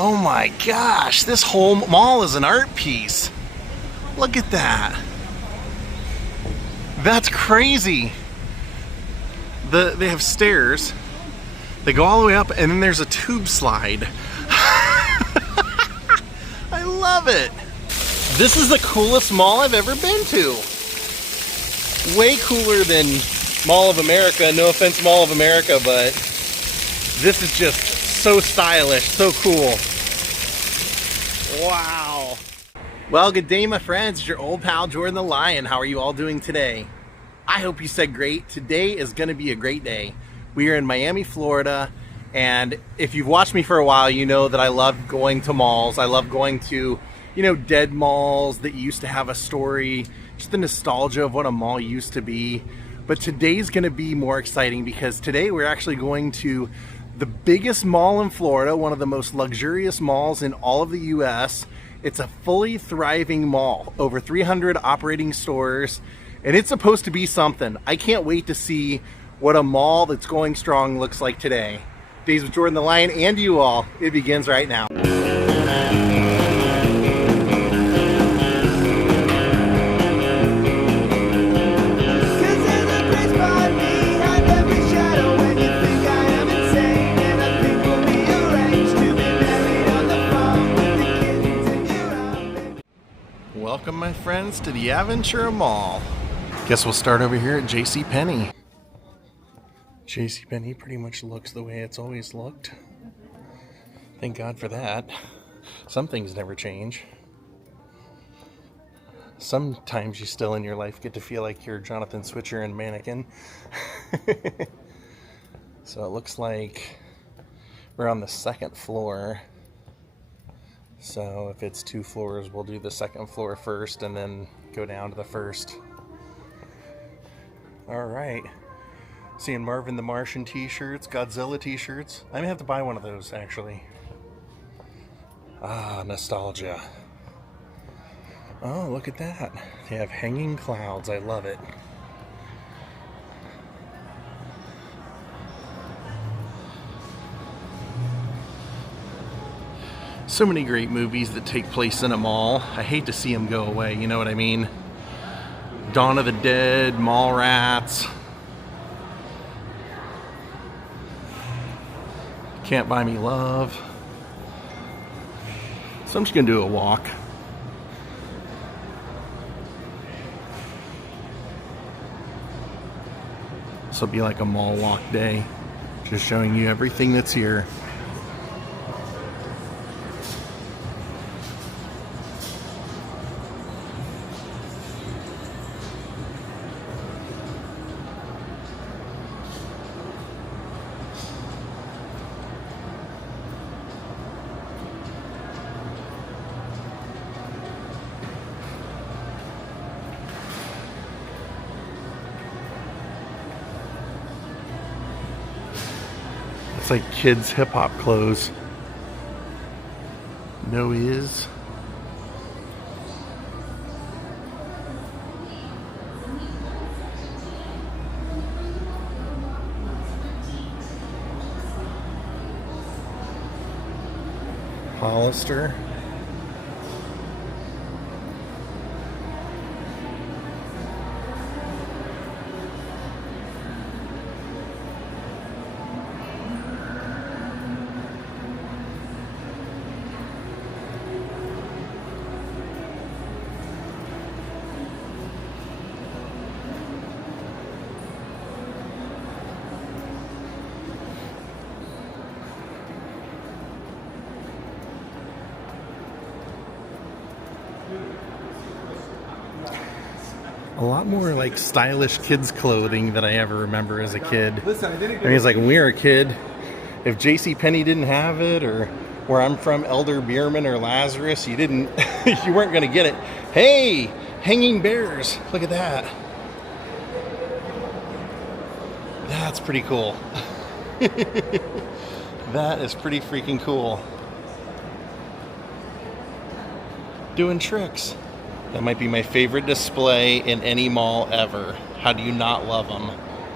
Oh my gosh, this whole mall is an art piece. Look at that. That's crazy. They have stairs. They go all the way up, and then there's a tube slide. I love it. This is the coolest mall I've ever been to. Way cooler than Mall of America. No offense, Mall of America, but this is just so stylish, so cool. Wow. Well, good day, my friends. It's your old pal, Jordan the Lion. How are you all doing today? I hope you said great. Today is going to be a great day. We are in Miami, Florida, and if you've watched me for a while, you know that I love going to malls. I love going to, you know, dead malls that used to have a story, just the nostalgia of what a mall used to be. But today's going to be more exciting because today we're actually going to the biggest mall in Florida, one of the most luxurious malls in all of the US. It's a fully thriving mall, over 300 operating stores, and it's supposed to be something. I can't wait to see what a mall that's going strong looks like today. Daze with Jordan the Lion and you all, it begins right now. Welcome, my friends, to the Aventura Mall. Guess we'll start over here at JCPenney. JCPenney pretty much looks the way it's always looked. Thank God for that. Some things never change. Sometimes you still in your life get to feel like you're Jonathan Switcher and Mannequin. So it looks like we're on the second floor. So if it's 2 floors, we'll do the second floor first and then go down to the first. All right. Seeing Marvin the Martian t-shirts, Godzilla t-shirts. I may have to buy one of those, actually. Ah, nostalgia. Oh, look at that. They have hanging clouds. I love it. So many great movies that take place in a mall. I hate to see them go away, you know what I mean? Dawn of the Dead, Mallrats. Can't Buy Me Love. So I'm just gonna do a walk. This will be like a mall walk day. Just showing you everything that's here. It's like kids' hip-hop clothes. No is. Hollister. A lot more like stylish kids clothing that I ever remember as a kid. I mean, it's like when we were a kid, if JCPenney didn't have it, or where I'm from, Elder Beerman or Lazarus, you weren't going to get it. Hey, hanging bears. Look at that. That's pretty cool. That is pretty freaking cool. Doing tricks. That might be my favorite display in any mall ever. How do you not love them?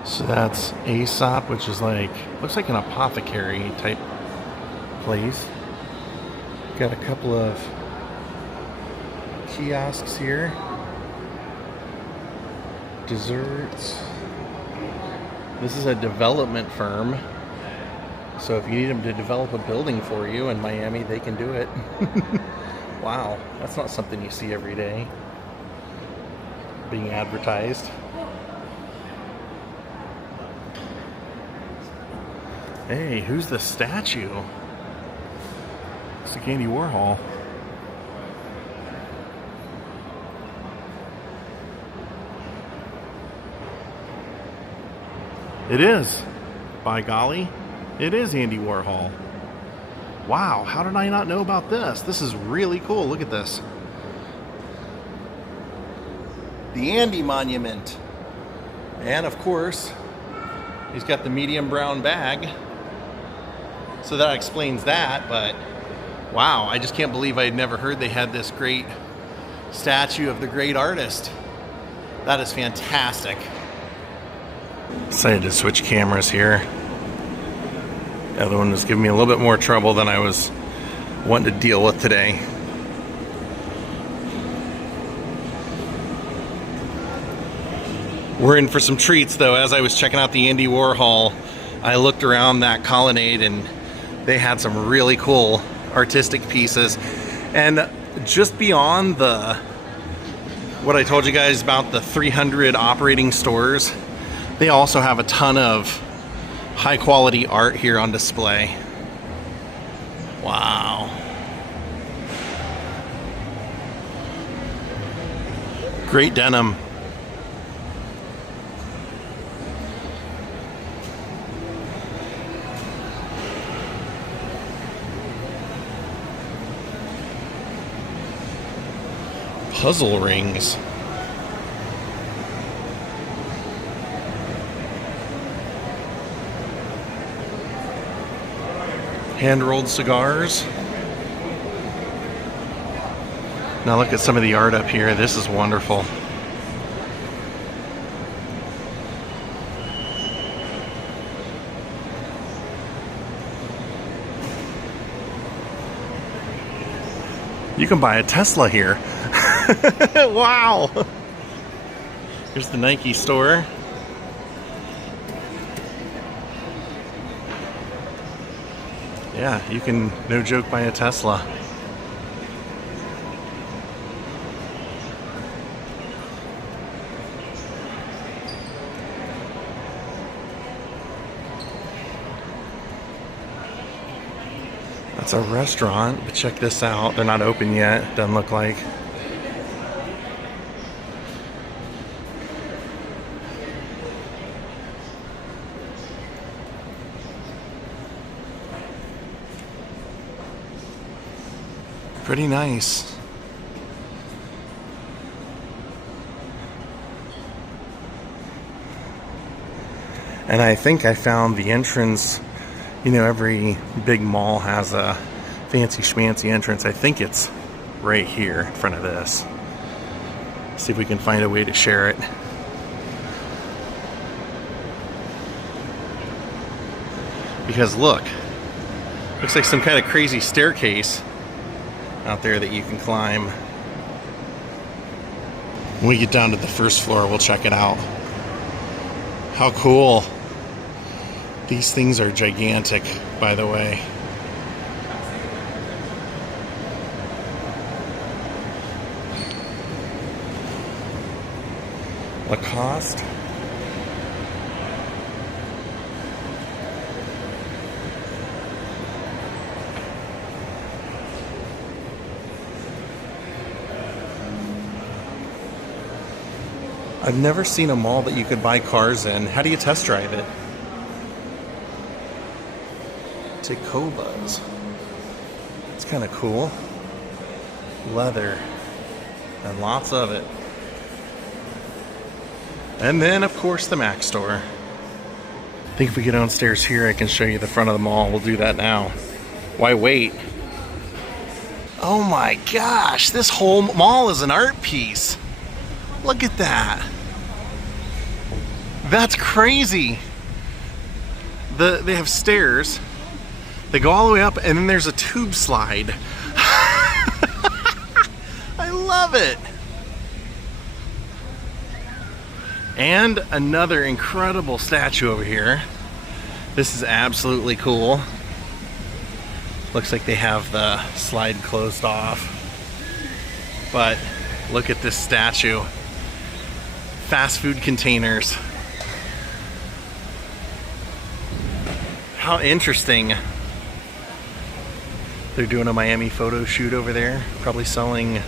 So that's Aesop, which is like, looks like an apothecary type place. Got a couple of kiosks here. Desserts. This is a development firm. So if you need them to develop a building for you in Miami, they can do it. Wow, that's not something you see every day being advertised. Hey, who's the statue? It's like Andy Warhol. It is. By golly, it is Andy Warhol. Wow, how did I not know about this? This is really cool. Look at this. The Andy Monument. And of course, he's got the medium brown bag. So that explains that, but wow, I just can't believe I had never heard they had this great statue of the great artist. That is fantastic. Decided to switch cameras here. The other one was giving me a little bit more trouble than I was wanting to deal with today. We're in for some treats though. As I was checking out the Andy Warhol, I looked around that colonnade and they had some really cool artistic pieces. And just beyond what I told you guys about the 300 operating stores, they also have a ton of high quality art here on display. Wow. Great denim. Puzzle rings. Hand-rolled cigars. Now look at some of the art up here. This is wonderful. You can buy a Tesla here. Wow. Here's the Nike store. Yeah, you can, no joke, buy a Tesla. That's a restaurant, but check this out. They're not open yet, doesn't look like. Pretty nice. And I think I found the entrance. You know, every big mall has a fancy schmancy entrance. I think it's right here in front of this. See if we can find a way to share it. Because look, looks like some kind of crazy staircase out there that you can climb. When we get down to the first floor, we'll check it out. How cool. These things are gigantic, by the way. Lacoste. I've never seen a mall that you could buy cars in. How do you test drive it? Tacobas. It's kind of cool. Leather. And lots of it. And then, of course, the Mac store. I think if we get downstairs here, I can show you the front of the mall. We'll do that now. Why wait? Oh my gosh, this whole mall is an art piece. Look at that. That's crazy. They have stairs. They go all the way up, and then there's a tube slide. love it. And another incredible statue over here. This is absolutely cool. Looks like they have the slide closed off. But look at this statue. Fast food containers. How interesting. They're doing a Miami photo shoot over there. Probably selling,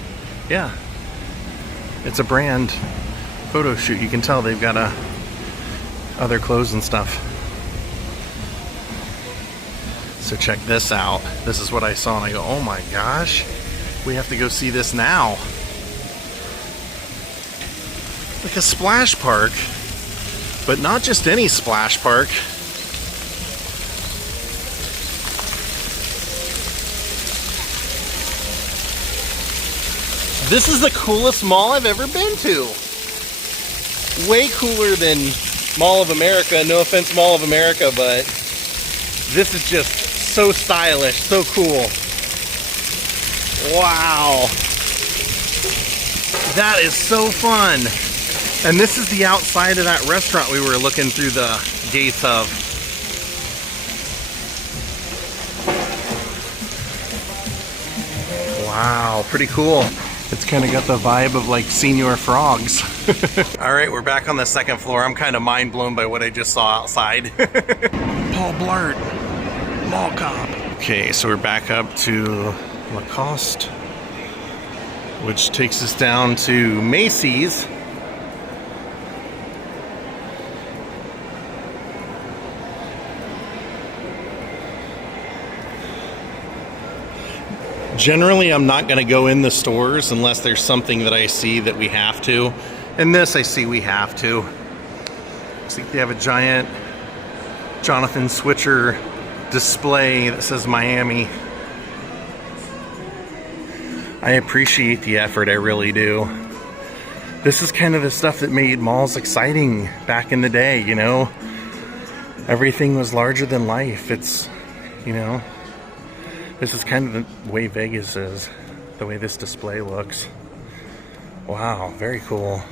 yeah. It's a brand photo shoot. You can tell they've got other clothes and stuff. So check this out. This is what I saw and I go, oh my gosh, we have to go see this now. Like a splash park, but not just any splash park. This is the coolest mall I've ever been to. Way cooler than Mall of America. No offense, Mall of America, but this is just so stylish, so cool. Wow. That is so fun. And this is the outside of that restaurant we were looking through the gates of. Wow, pretty cool. It's kind of got the vibe of like Senior Frogs. All right, we're back on the second floor. I'm kind of mind blown by what I just saw outside. Paul Blart, Mall Cop. Okay, so we're back up to Lacoste, which takes us down to Macy's. Generally, I'm not going to go in the stores unless there's something that I see that we have to. And this I see we have to. Looks like they have a giant Jonathan Switcher display that says Miami. I appreciate the effort, I really do. This is kind of the stuff that made malls exciting back in the day, you know? Everything was larger than life. It's, you know, this is kind of the way Vegas is, the way this display looks. Wow, very cool.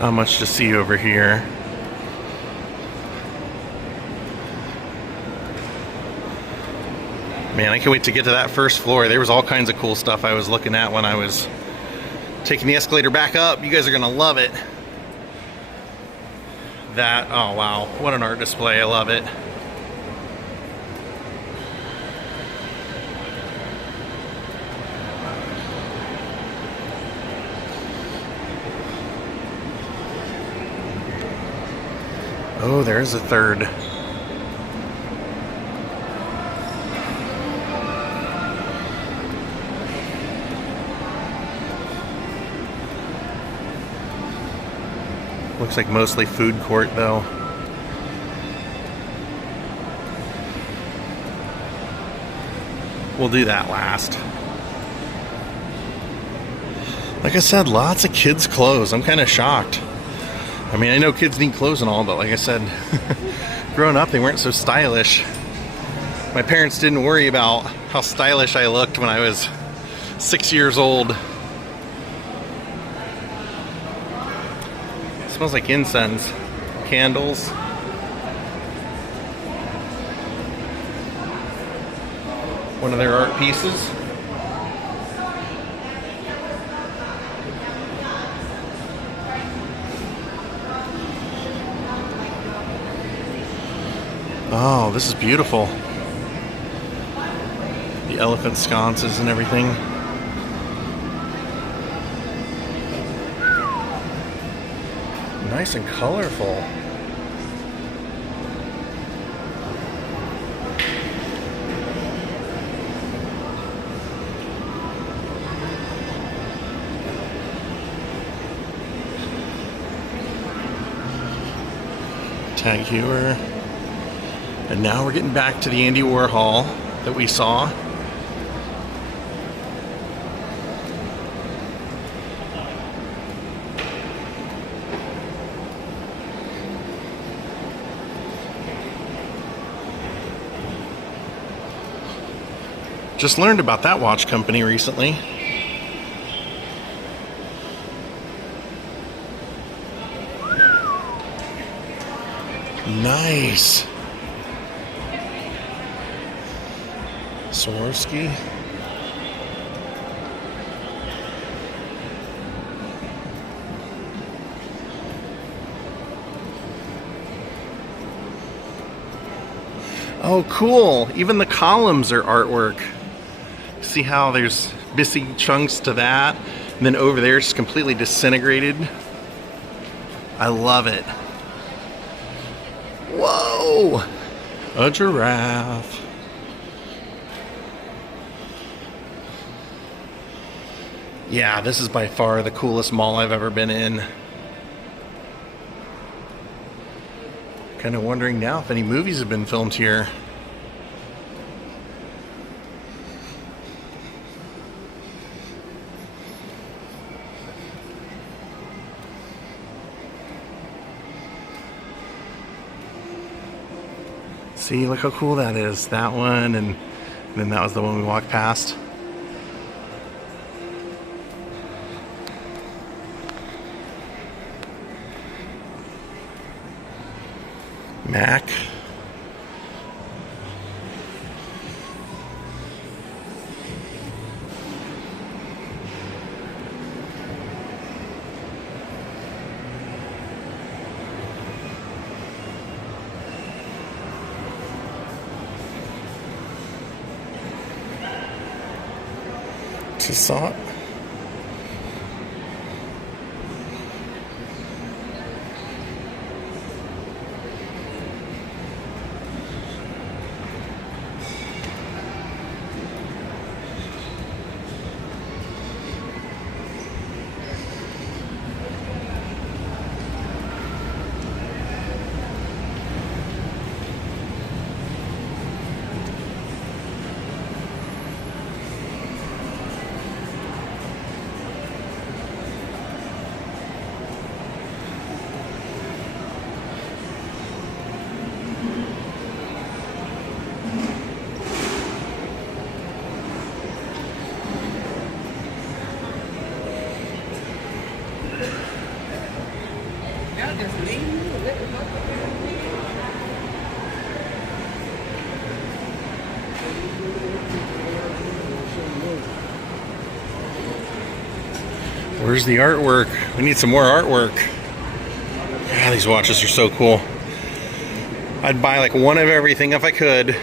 Not much to see over here. Man, I can't wait to get to that first floor. There was all kinds of cool stuff I was looking at when I was taking the escalator back up. You guys are gonna love it. That, oh wow, what an art display, I love it. Oh, there's a third. Looks like mostly food court though. We'll do that last. Like I said, lots of kids' clothes. I'm kind of shocked. I mean, I know kids need clothes and all, but like I said, growing up, they weren't so stylish. My parents didn't worry about how stylish I looked when I was 6 years old. It smells like incense. Candles. One of their art pieces. Oh, this is beautiful. The elephant sconces and everything. Nice and colorful. Tag Heuer. And now we're getting back to the Andy Warhol that we saw. Just learned about that watch company recently. Nice. Swarovski. Oh, cool. Even the columns are artwork. See how there's busy chunks to that? And then over there it's completely disintegrated. I love it. Whoa! A giraffe. Yeah, this is by far the coolest mall I've ever been in. Kind of wondering now if any movies have been filmed here. See, look how cool that is. That one, and then that was the one we walked past. Mac. Tissot. Where's the artwork? We need some more artwork. Ah, these watches are so cool. I'd buy like one of everything if I could.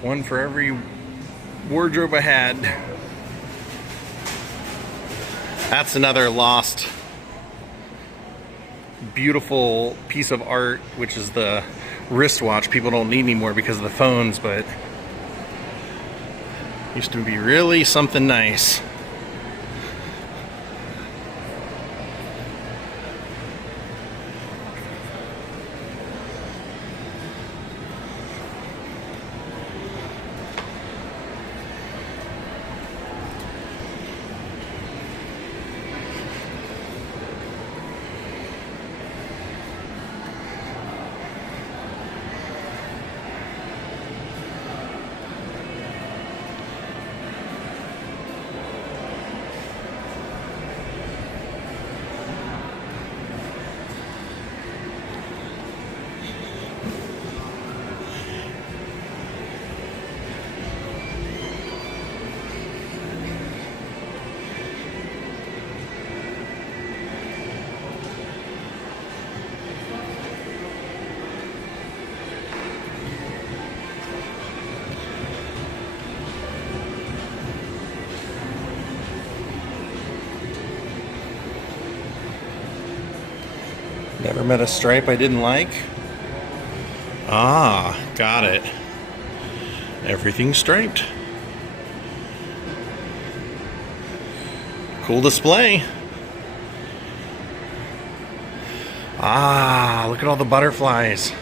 One for every wardrobe I had. That's another lost beautiful piece of art, which is the wristwatch people don't need anymore because of the phones, but used to be really something nice. Never met a stripe I didn't like. Ah, got it. Everything's striped. Cool display. Ah, look at all the butterflies.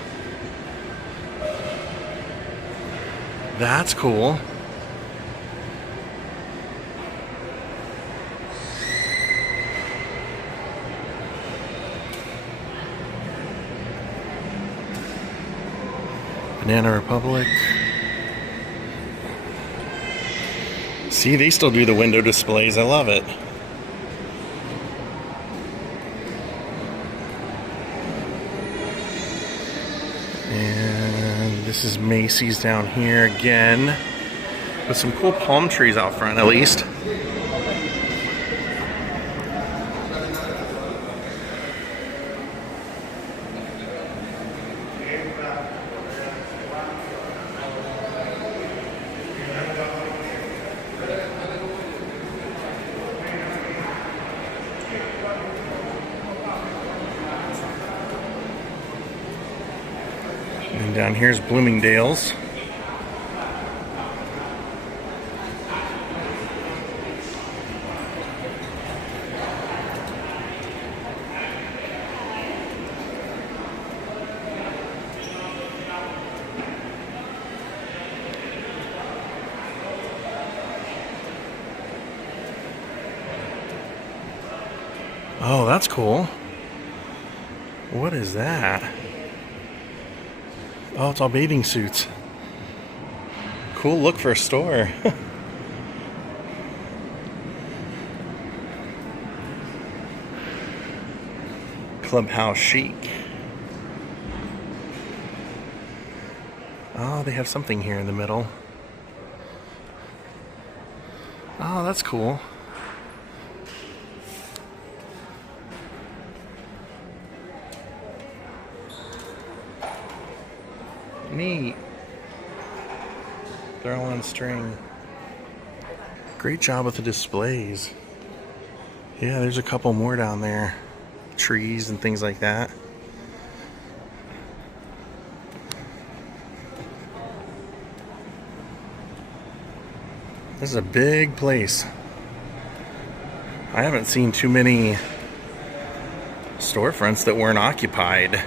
That's cool. Banana Republic. See, they still do the window displays. I love it. And this is Macy's down here again, with some cool palm trees out front at least. And down here's Bloomingdale's. Oh, that's cool. What is that? Oh, it's all bathing suits. Cool look for a store. Clubhouse chic. Oh, they have something here in the middle. Oh, that's cool. Neat. They're all on string. Great job with the displays. Yeah, there's a couple more down there. Trees and things like that. This is a big place. I haven't seen too many storefronts that weren't occupied.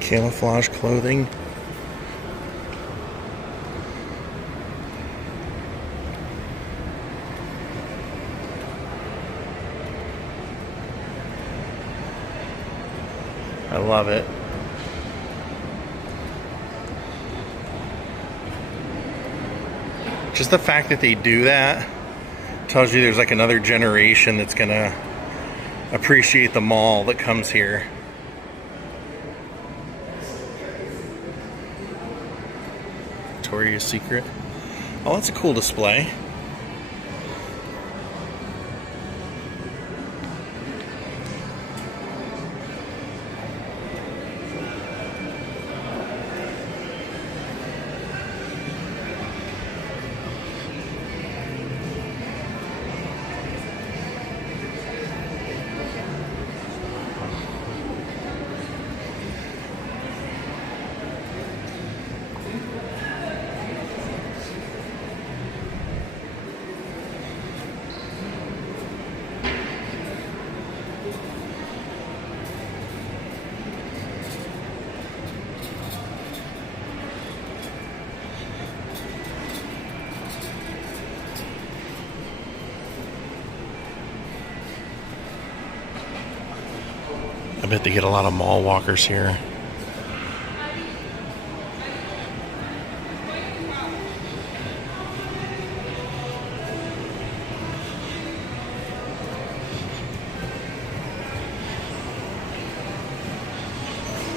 Camouflage clothing. I love it. Just the fact that they do that tells you there's like another generation that's gonna appreciate the mall that comes here. Victoria's Secret. Oh, that's a cool display. I bet they get a lot of mall walkers here.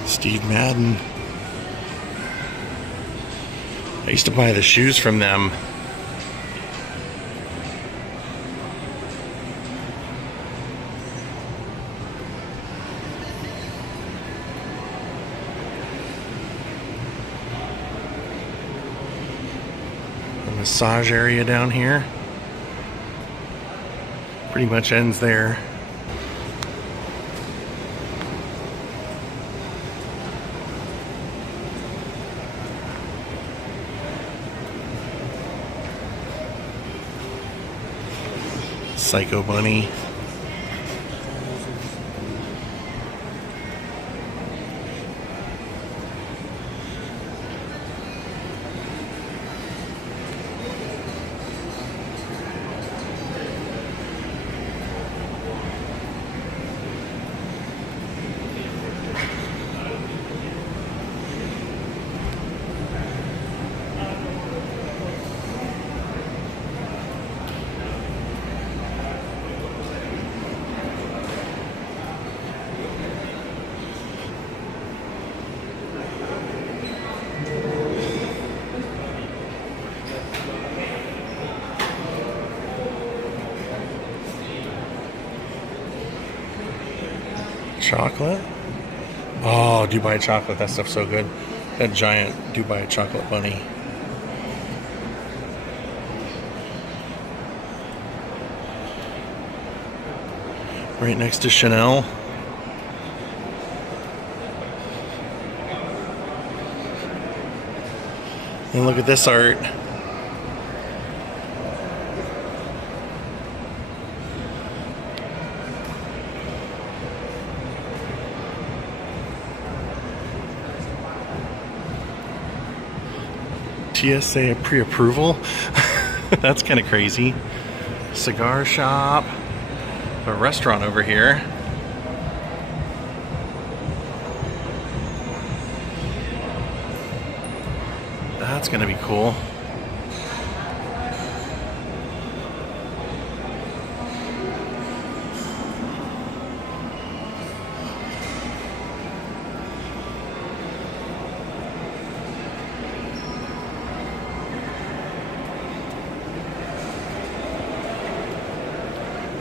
Steve Madden. I used to buy the shoes from them. Massage area down here pretty much ends there. Psycho Bunny. chocolate. Oh, Dubai chocolate. That stuff's so good. That giant Dubai chocolate bunny. Right next to Chanel. And look at this art. TSA pre-approval? That's kind of crazy. Cigar shop. A restaurant over here. That's gonna be cool.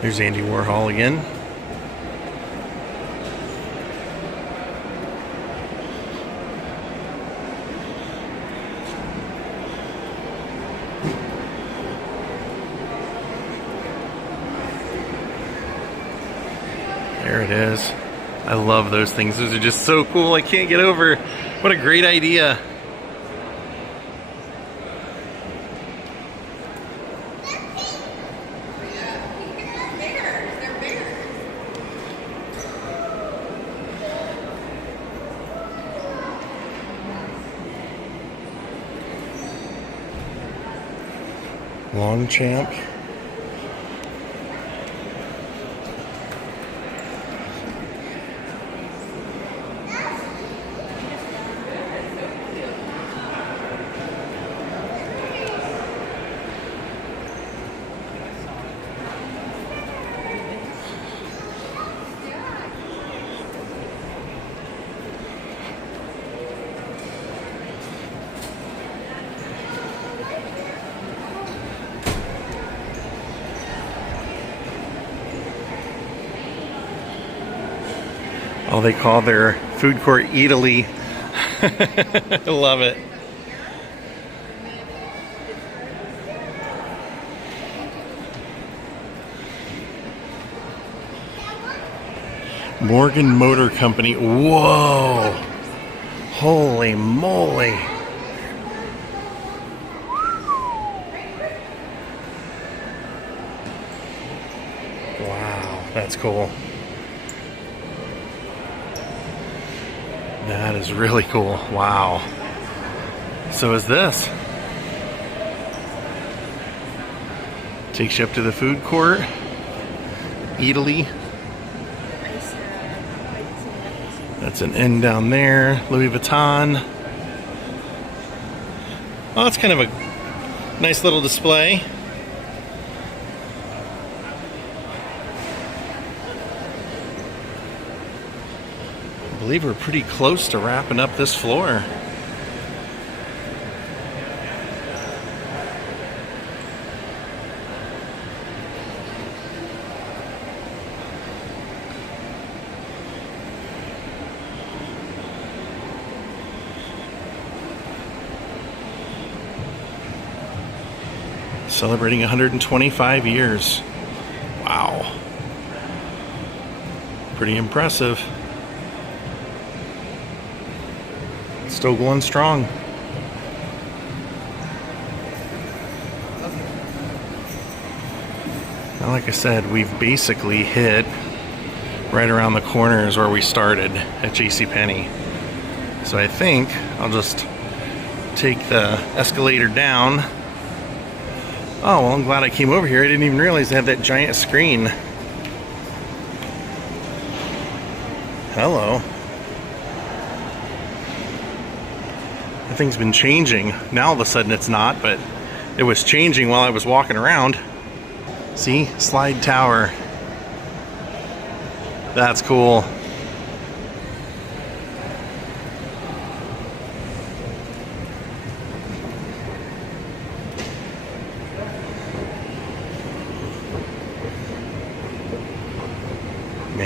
There's Andy Warhol again. There it is. I love those things. Those are just so cool. I can't get over. What a great idea. Longchamp. Oh, they call their food court Eataly. I love it. Morgan Motor Company. Whoa! Holy moly! Wow, that's cool. That is really cool. Wow. So is this. Takes you up to the food court. Eataly. That's an inn down there. Louis Vuitton. Oh, that's kind of a nice little display. I believe we're pretty close to wrapping up this floor. Celebrating 125 years. Wow. Pretty impressive. Still going strong. Now, like I said, we've basically hit right around the corners where we started at JCPenney. So I think I'll just take the escalator down. Oh, well, I'm glad I came over here. I didn't even realize they had that giant screen. Hello. That thing's been changing. Now all of a sudden it's not, but it was changing while I was walking around. See? Slide tower. That's cool.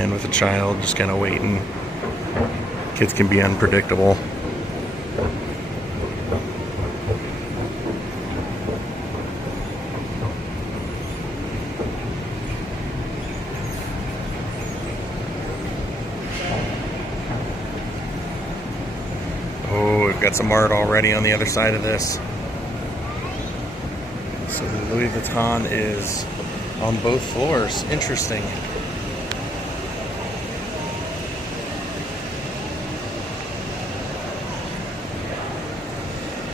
Man with a child just kind of waiting. Kids can be unpredictable. Oh, we've got some art already on the other side of this. So the Louis Vuitton is on both floors. Interesting.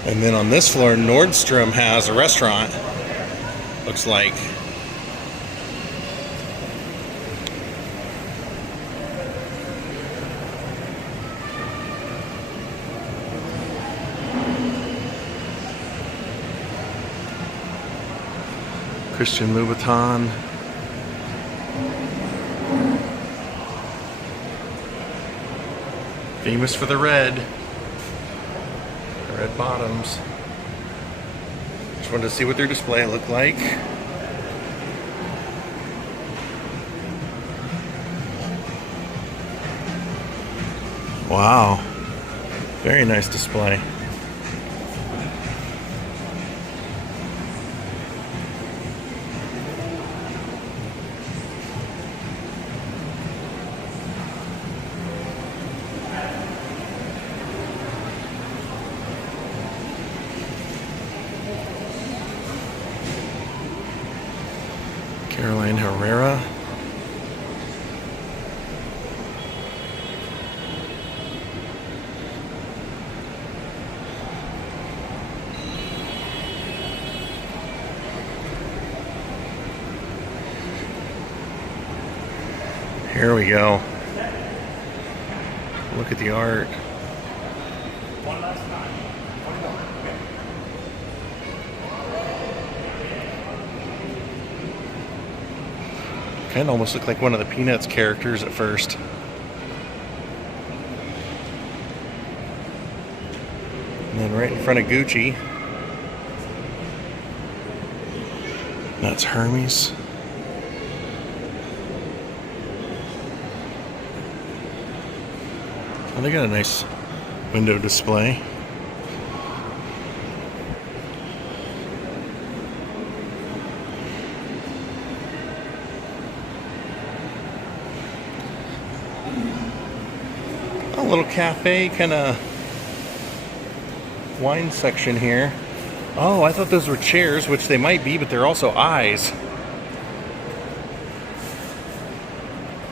And then on this floor, Nordstrom has a restaurant. Looks like. Christian Louboutin. Famous for the red bottoms. Just wanted to see what their display looked like. Wow, very nice display. Caroline Herrera. Here we go. Look at the art. One last time. Kind of almost looked like one of the Peanuts characters at first. And then right in front of Gucci, that's Hermes. Oh, they got a nice window display. A little cafe kind of wine section here. Oh, I thought those were chairs, which they might be, but they're also eyes.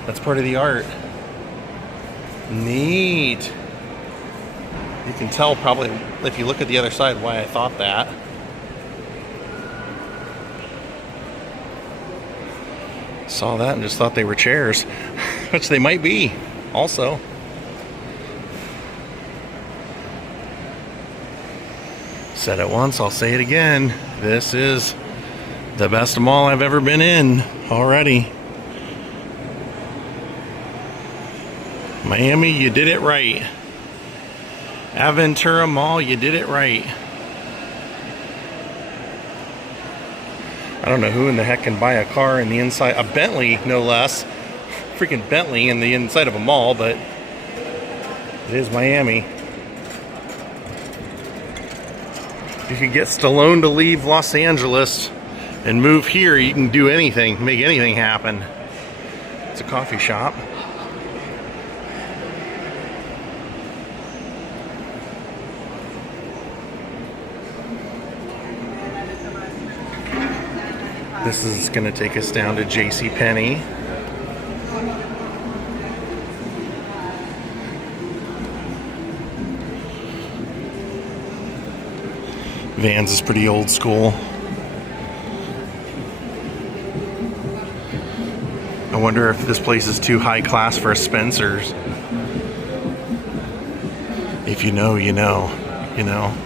That's part of the art. Neat. You can tell probably if you look at the other side why I thought that. Saw that and just thought they were chairs, which they might be also. Said it once, I'll say it again. This is the best mall I've ever been in already. Miami, you did it right. Aventura Mall, you did it right. I don't know who in the heck can buy a car in the inside, a Bentley no less. Freaking Bentley in the inside of a mall, but it is Miami. If you get Stallone to leave Los Angeles and move here, you can do anything, make anything happen. It's a coffee shop. This is going to take us down to JCPenney. Vans is pretty old school. I wonder if this place is too high class for a Spencer's. If you know, you know, you know.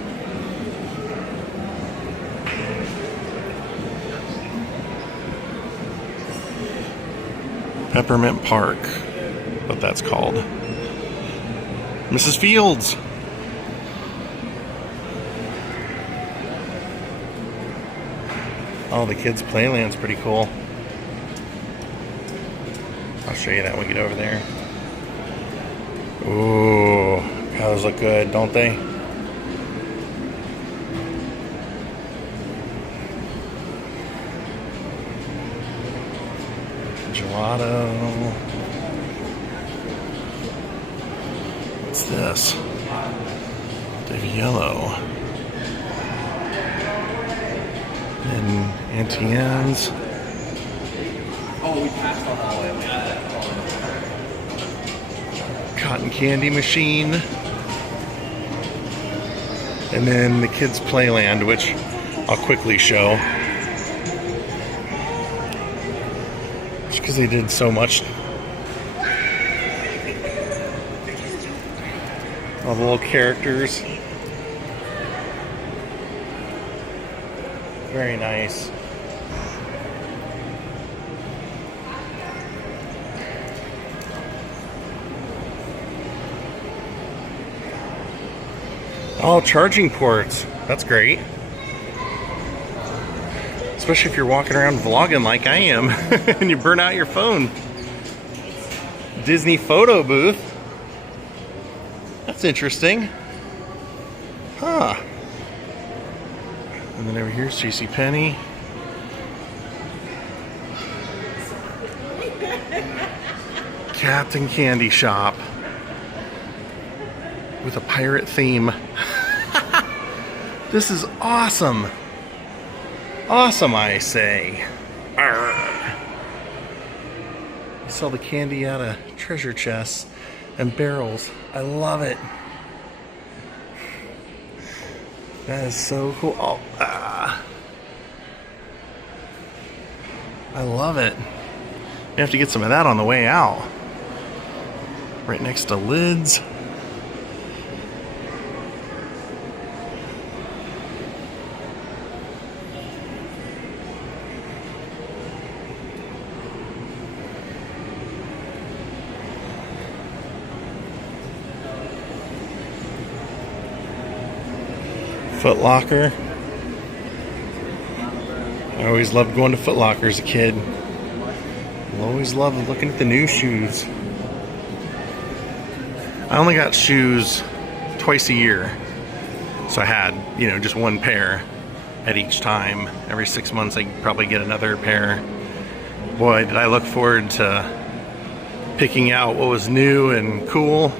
Peppermint Park, what that's called. Mrs. Fields. Oh, the kids' playland's pretty cool. I'll show you that when we get over there. Ooh, God, those look good, don't they? Gelato. What's this? The yellow. And Antiennes. Oh, we passed on all of it. Cotton candy machine. And then the kids' playland, which I'll quickly show. Just because they did so much. All the little characters. Very nice. Oh, charging ports. That's great. Especially if you're walking around vlogging like I am and you burn out your phone. Disney photo booth. That's interesting. Huh. And then over here's JCPenney. Captain Candy Shop. With a pirate theme. This is awesome. Awesome, I say. Arrgh. You sell the candy out of treasure chests and barrels. I love it. That is so cool. Oh, I love it. You have to get some of that on the way out. Right next to lids. Foot Locker. I always loved going to Foot Locker as a kid. I always loved looking at the new shoes. I only got shoes twice a year. So I had, just one pair at each time. Every 6 months I'd probably get another pair. Boy, did I look forward to picking out what was new and cool.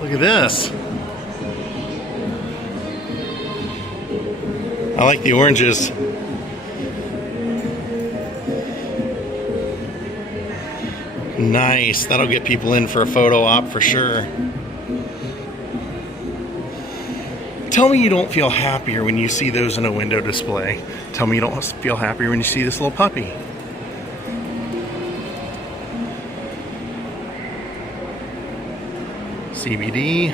Look at this. I like the oranges. Nice. That'll get people in for a photo op for sure. Tell me you don't feel happier when you see those in a window display. Tell me you don't feel happier when you see this little puppy. CBD.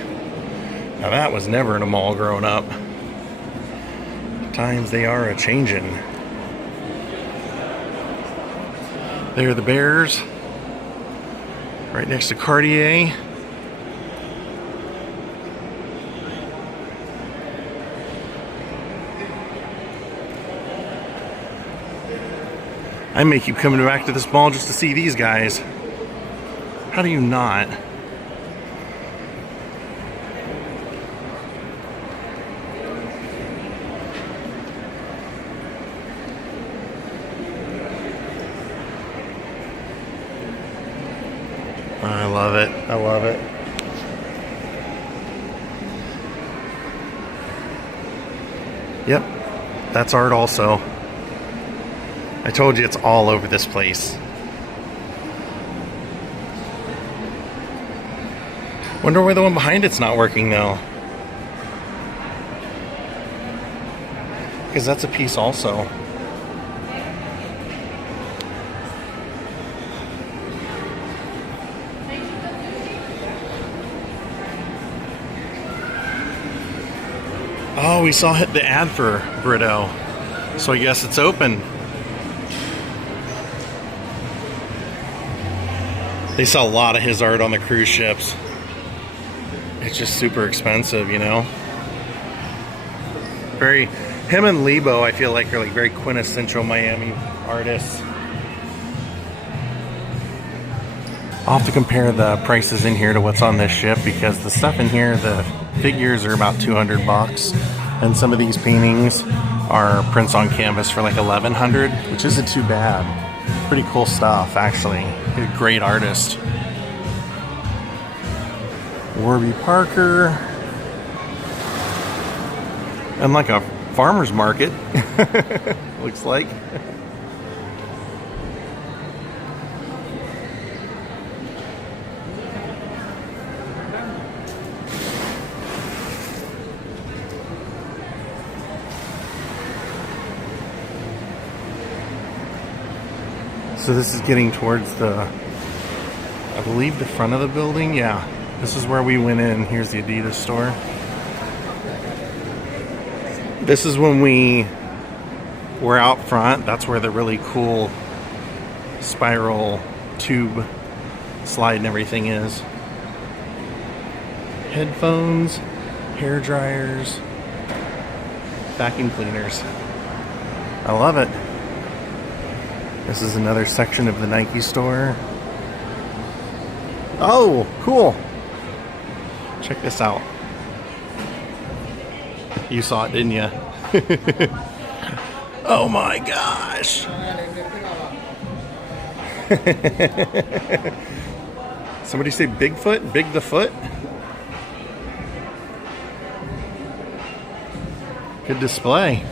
Now that was never in a mall growing up. Times they are a changin'. There are the Bears. Right next to Cartier. I may keep coming back to this mall just to see these guys. How do you not? I love it. I love it. Yep, that's art also. I told you it's all over this place. Wonder why the one behind it's not working though. Because that's a piece also. Oh, we saw the ad for Brito, so I guess it's open. They sell a lot of his art on the cruise ships. It's just super expensive, you know? Him and Lebo, I feel like, are like very quintessential Miami artists. I'll have to compare the prices in here to what's on this ship because the stuff in here, the figures are about 200 bucks, and some of these paintings are prints on canvas for like 1100, which isn't too bad. Pretty cool stuff, actually. A great artist. Warby Parker. And like a farmer's market, looks like. So this is getting towards the, I believe, the front of the building. Yeah, this is where we went in. Here's the Adidas store. This is when we were out front. That's where the really cool spiral tube slide and everything is. Headphones, hair dryers, vacuum cleaners. I love it. This is another section of the Nike store. Oh, cool. Check this out. You saw it, didn't you? Oh my gosh. Somebody say Bigfoot? Big the foot? Good display.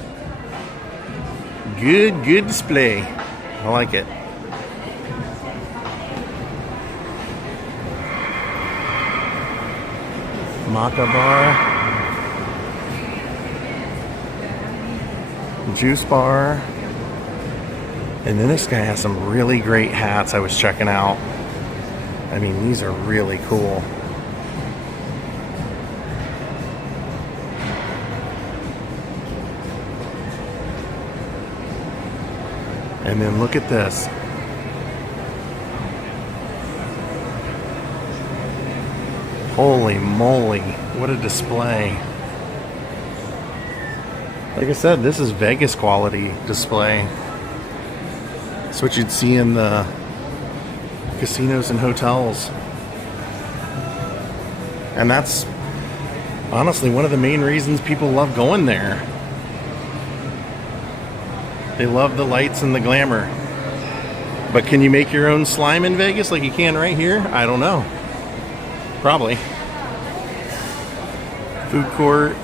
Good display. I like it. Maca bar. Juice bar. And then this guy has some really great hats I was checking out. I mean, these are really cool. And then look at this. Holy moly, what a display. Like I said, this is Vegas quality display. It's what you'd see in the casinos and hotels. And that's honestly one of the main reasons people love going there. They love the lights and the glamour. But can you make your own slime in Vegas like you can right here? I don't know. Probably. Food court.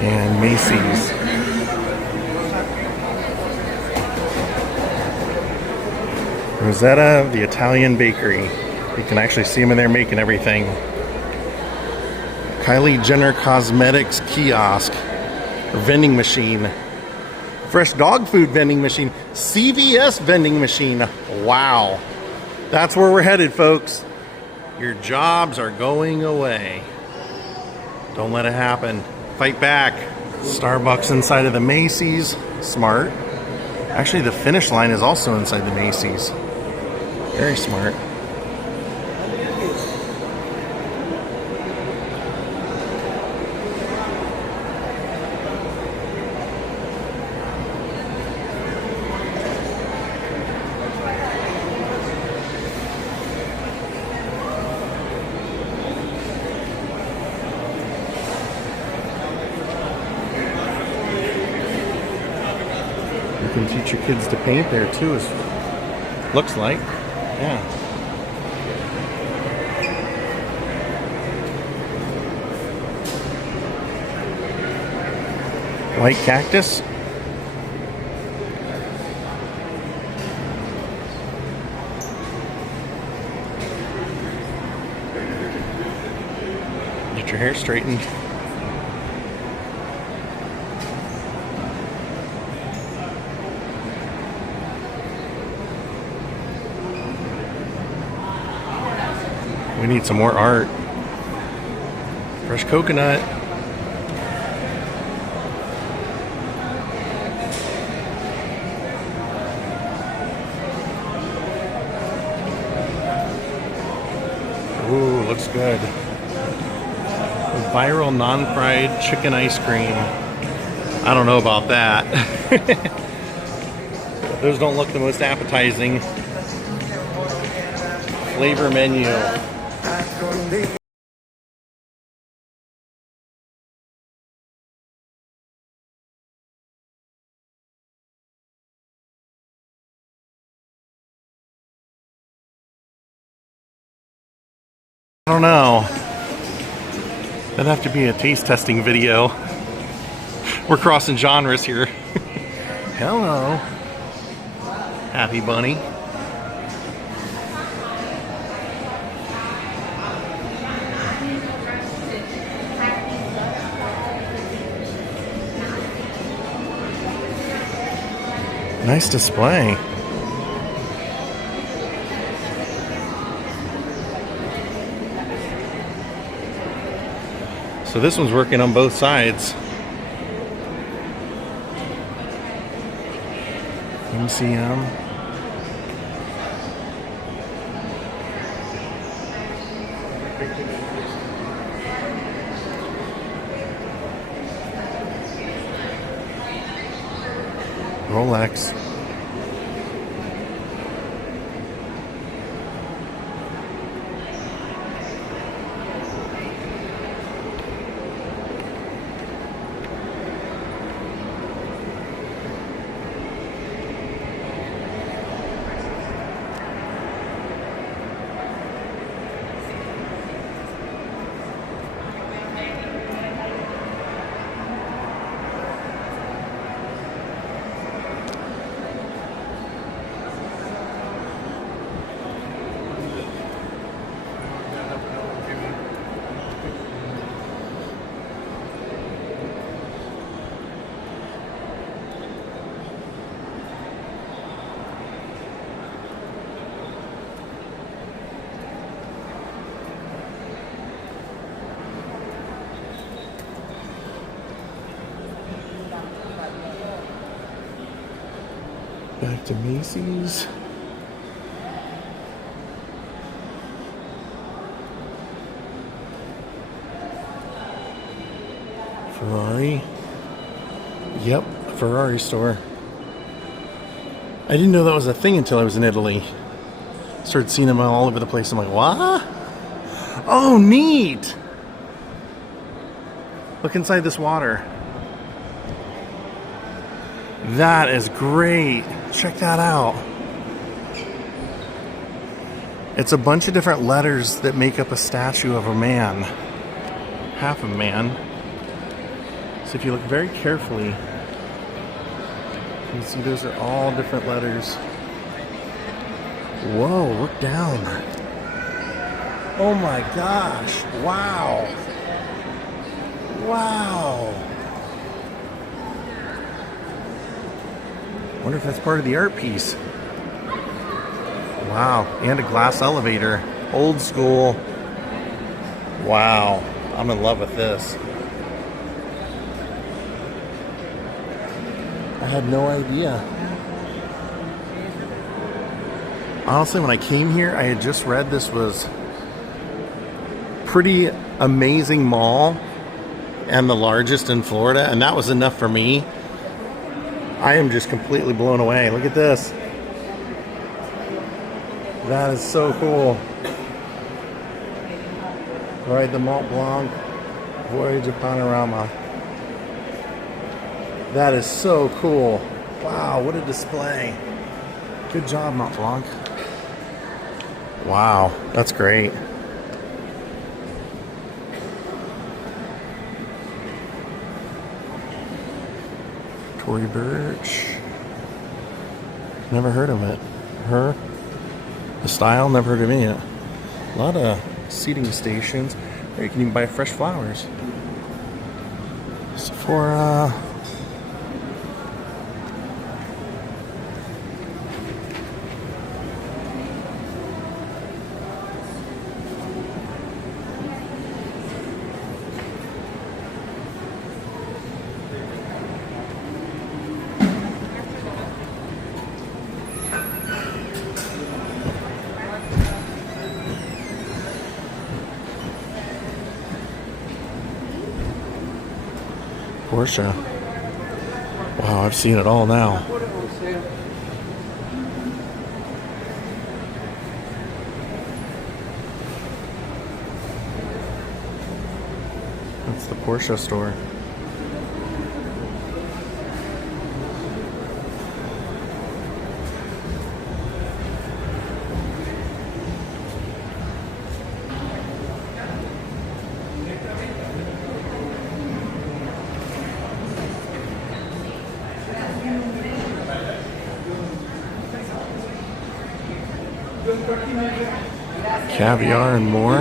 And Macy's. Rosetta, the Italian bakery. You can actually see them in there making everything. Kylie Jenner Cosmetics kiosk, or vending machine. Fresh dog food vending machine. CVS vending machine. Wow. That's where we're headed, folks. Your jobs are going away. Don't let it happen. Fight back. Starbucks inside of the Macy's. Smart. Actually, the finish line is also inside the Macy's. Very smart. You can teach your kids to paint there too, looks like. Yeah. White cactus. Get your hair straightened. We need some more art. Fresh coconut. Ooh, looks good. Viral non-fried chicken ice cream. I don't know about that. Those don't look the most appetizing. Flavor menu. I don't know. That'd have to be a taste testing video. We're crossing genres here. Hello. Happy bunny. Nice display. So this one's working on both sides. MCM. Rolex. Back to Macy's. Ferrari. Yep, Ferrari store. I didn't know that was a thing until I was in Italy. Started seeing them all over the place. I'm like, what? Oh, neat! Look inside this water. That is great. Check that out. It's a bunch of different letters that make up a statue of a man. Half a man. So if you look very carefully, you can see those are all different letters. Whoa, look down. Oh my gosh. Wow. Wow. I wonder if that's part of the art piece. Wow, and a glass elevator. Old school. Wow, I'm in love with this. I had no idea. Honestly, when I came here, I had just read this was pretty amazing mall and the largest in Florida, and that was enough for me. I am just completely blown away. Look at this. That is so cool. Ride the Mont Blanc Voyage of Panorama. That is so cool. Wow, what a display. Good job, Mont Blanc. Wow, that's great. Tory Burch. Never heard of it. Her. The style, never heard of it yet. A lot of seating stations. There you can even buy fresh flowers. Sephora. Porsche. Wow, I've seen it all now. That's the Porsche store. Caviar and more.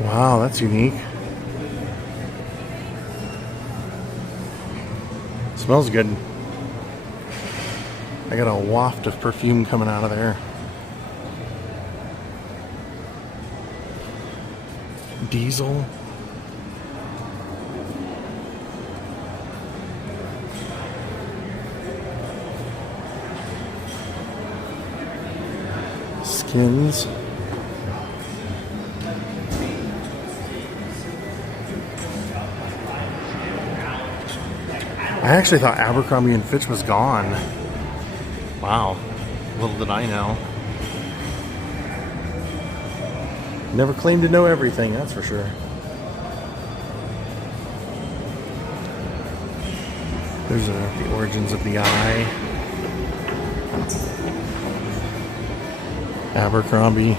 Wow, that's unique. Smells good. I got a waft of perfume coming out of there. Diesel. Skins. I actually thought Abercrombie & Fitch was gone. Wow. Little did I know. Never claimed to know everything, that's for sure. There's the origins of the eye. Abercrombie.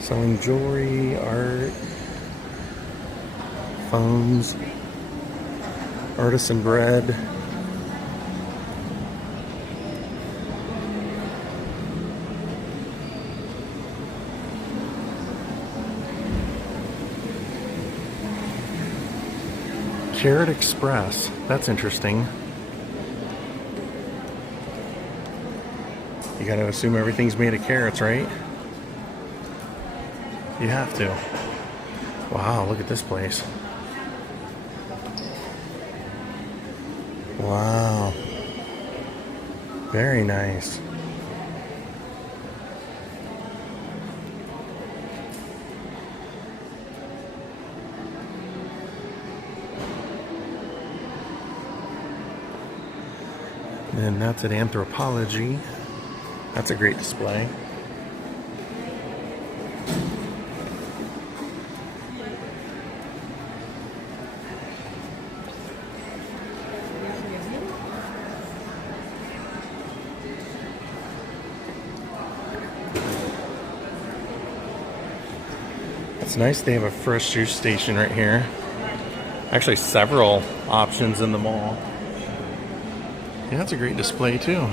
Selling jewelry, art, phones, artisan bread. Carrot Express. That's interesting. You gotta assume everything's made of carrots, right? You have to. Wow, look at this place. Wow. Very nice. And that's at Anthropology. That's a great display. It's nice they have a fresh juice station right here. Actually, several options in the mall. Yeah, that's a great display too.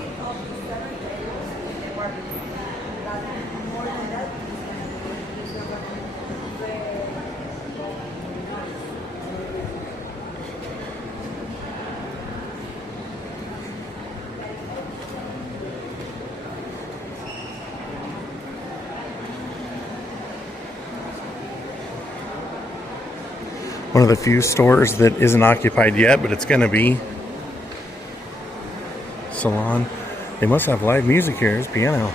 One of the few stores that isn't occupied yet, but it's going to be. Salon. They must have live music here. There's piano.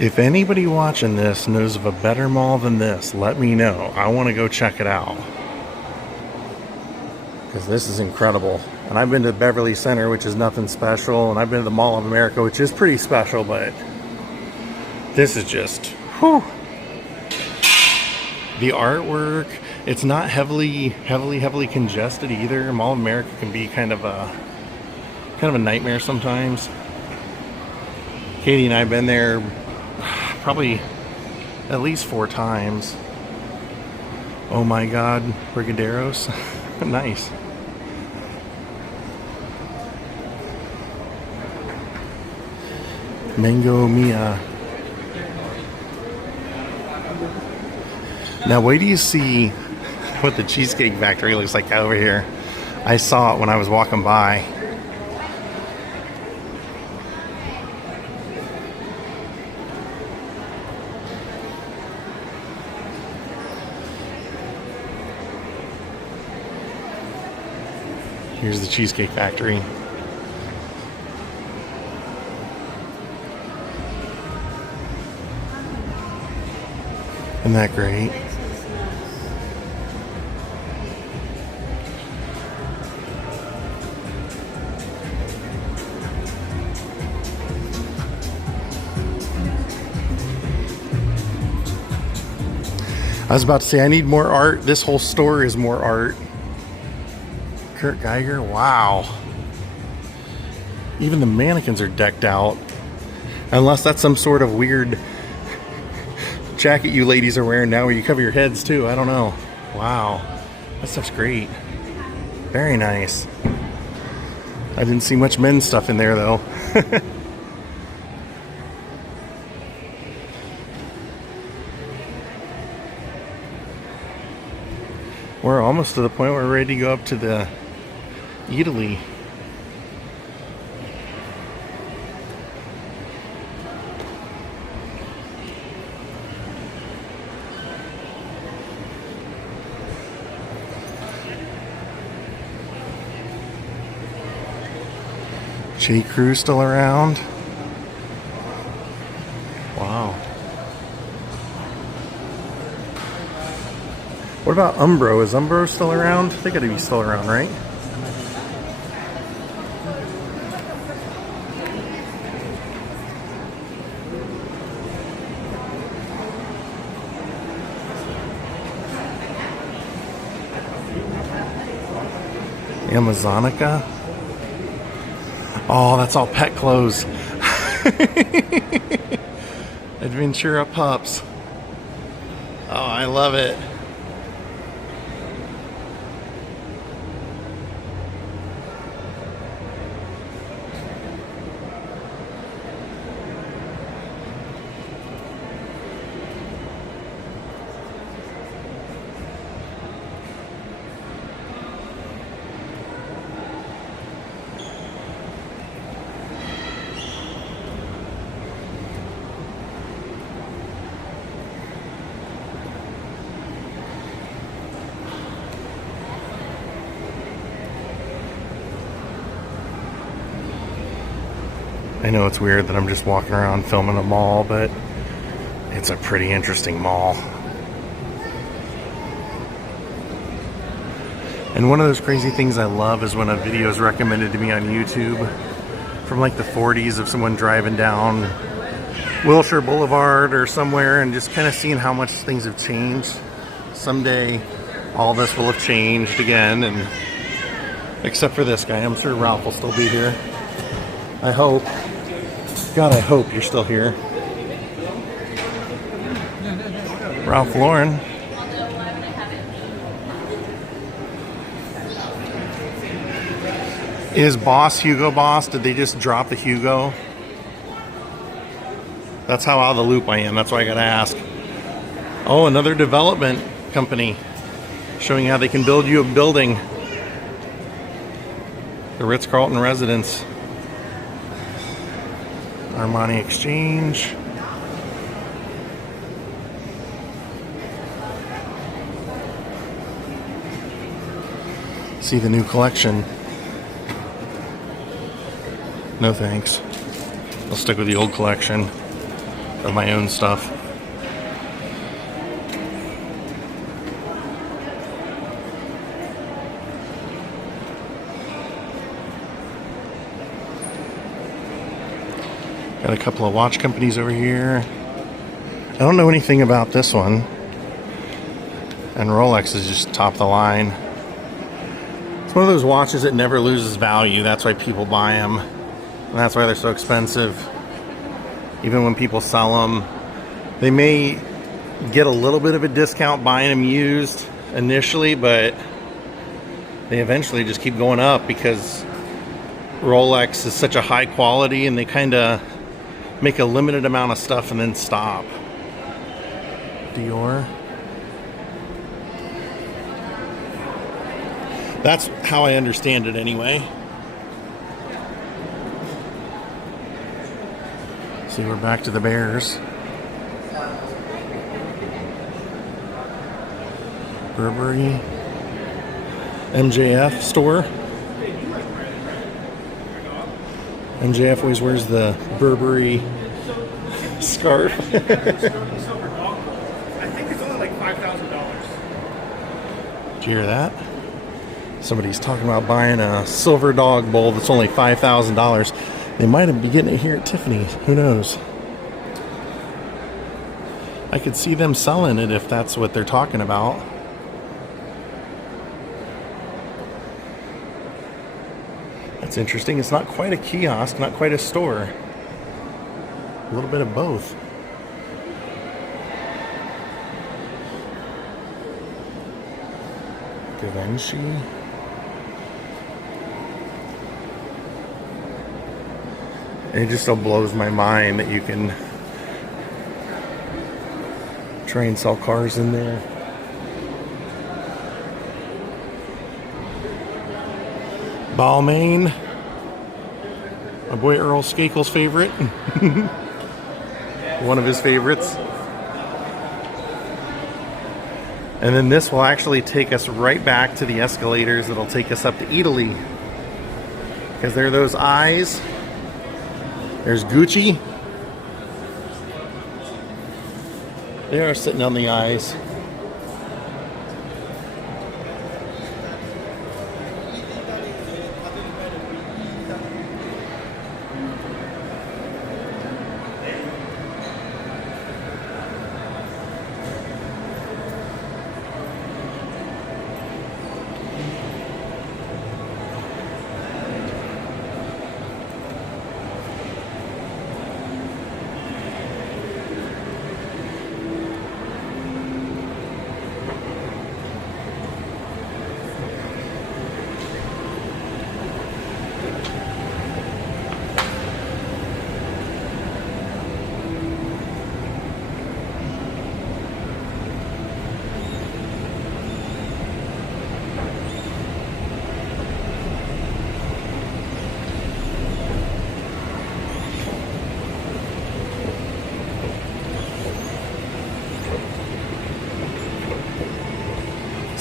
If anybody watching this knows of a better mall than this, let me know. I want to go check it out. Because this is incredible. And I've been to Beverly Center, which is nothing special, and I've been to the Mall of America, which is pretty special, but this is just, whew. The artwork, It's not heavily congested either. Mall of America can be kind of a nightmare sometimes. Katie and I have been there probably at least 4 times. Oh my God, Brigaderos. Nice. Mango Mia. Now wait till you see what the Cheesecake Factory looks like over here. I saw it when I was walking by. Here's the Cheesecake Factory. Isn't that great? I was about to say, I need more art. This whole store is more art. Kurt Geiger, wow. Even the mannequins are decked out. Unless that's some sort of weird jacket you ladies are wearing now where you cover your heads too. I don't know. Wow. That stuff's great. Very nice. I didn't see much men's stuff in there though. We're almost to the point where we're ready to go up to the Eataly. J. Crew still around. Wow. What about Umbro? Is Umbro still around? They gotta be still around, right? Amazonica. Oh, that's all pet clothes. Adventura pups. Oh, I love it. I know it's weird that I'm just walking around filming a mall, but it's a pretty interesting mall. And one of those crazy things I love is when a video is recommended to me on YouTube from like the 40s of someone driving down Wilshire Boulevard or somewhere and just kind of seeing how much things have changed. Someday all this will have changed again, and except for this guy. I'm sure Ralph will still be here. I hope. God, I hope you're still here. Ralph Lauren. Is Boss Hugo Boss? Did they just drop the Hugo? That's how out of the loop I am. That's why I gotta ask. Oh, another development company showing how they can build you a building. The Ritz-Carlton residence. Armani Exchange. See the new collection. No thanks. I'll stick with the old collection of my own stuff. Got a couple of watch companies over here. I don't know anything about this one. And Rolex is just top of the line. It's one of those watches that never loses value. That's why people buy them. And that's why they're so expensive. Even when people sell them, they may get a little bit of a discount buying them used initially, but they eventually just keep going up because Rolex is such a high quality and they kind of make a limited amount of stuff and then stop. Dior. That's how I understand it anyway. See, we're back to the Bears. Burberry. MJF store. MJF always wears the Burberry scarf. I think it's only like $5,000. Did you hear that? Somebody's talking about buying a silver dog bowl that's only $5,000. They might be getting it here at Tiffany's. Who knows? I could see them selling it if that's what they're talking about. That's interesting. It's not quite a kiosk, not quite a store. A little bit of both. Givenchy. It just still blows my mind that you can try and sell cars in there. Balmain. My boy Earl Skakel's favorite. One of his favorites. And then this will actually take us right back to the escalators that'll take us up to Eataly. Because there are those eyes. There's Gucci. They are sitting on the eyes.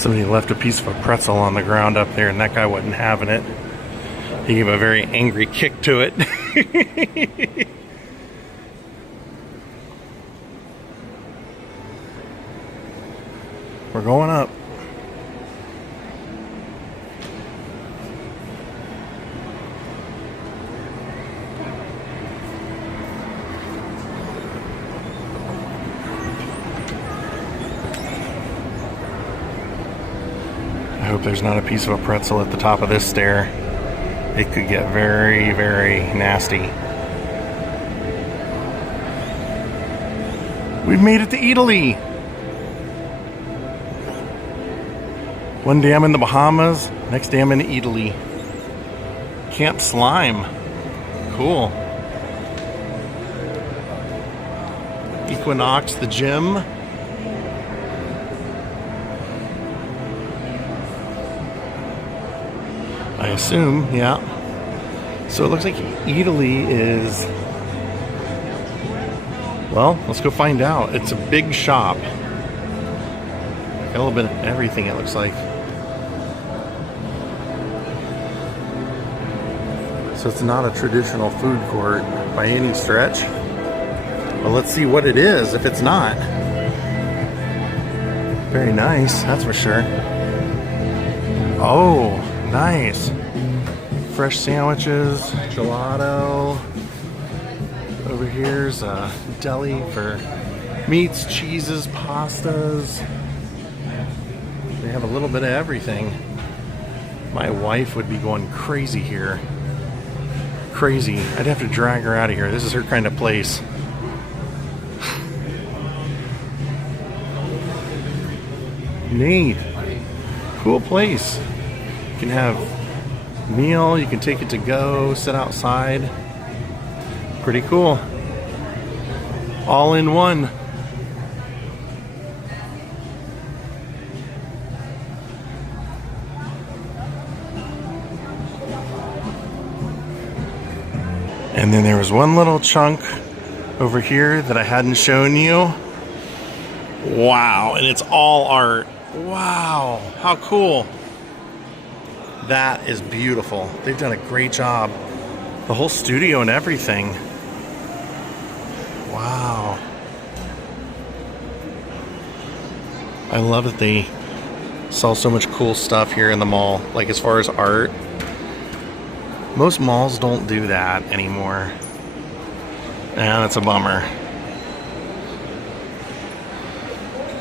Somebody left a piece of a pretzel on the ground up there, and that guy wasn't having it. He gave a very angry kick to it. We're going up. I hope there's not a piece of a pretzel at the top of this stair. It could get very, very nasty. We've made it to Eataly. One dam in the Bahamas, next dam in Eataly. Camp Slime. Cool. Equinox, the gym. I assume, yeah. So it looks like Eataly is... Well, let's go find out. It's a big shop. Got a little bit of everything, it looks like. So it's not a traditional food court by any stretch. Well, let's see what it is if it's not. Very nice, that's for sure. Oh, nice. Fresh sandwiches, gelato. Over here's a deli for meats, cheeses, pastas. We have a little bit of everything. My wife would be going crazy here. Crazy. I'd have to drag her out of here. This is her kind of place. Neat. Cool place. You can have meal, you can take it to go, sit outside. Pretty cool. All in one. And then there was one little chunk over here that I hadn't shown you. Wow, and it's all art. Wow, how cool. That is beautiful. They've done a great job. The whole studio and everything. Wow. I love that they sell so much cool stuff here in the mall, like as far as art. Most malls don't do that anymore. And that's a bummer.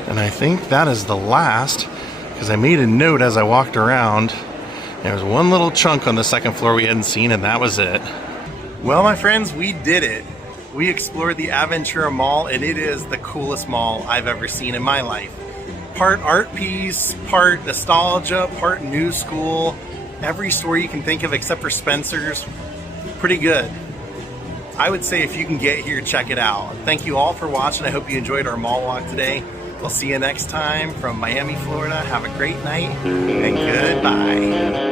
And I think that is the last, because I made a note as I walked around. There was one little chunk on the second floor we hadn't seen, and that was it. Well, my friends, we did it. We explored the Aventura Mall, and it is the coolest mall I've ever seen in my life. Part art piece, part nostalgia, part new school. Every store you can think of except for Spencer's. Pretty good. I would say if you can get here, check it out. Thank you all for watching. I hope you enjoyed our mall walk today. We'll see you next time from Miami, Florida. Have a great night and goodbye.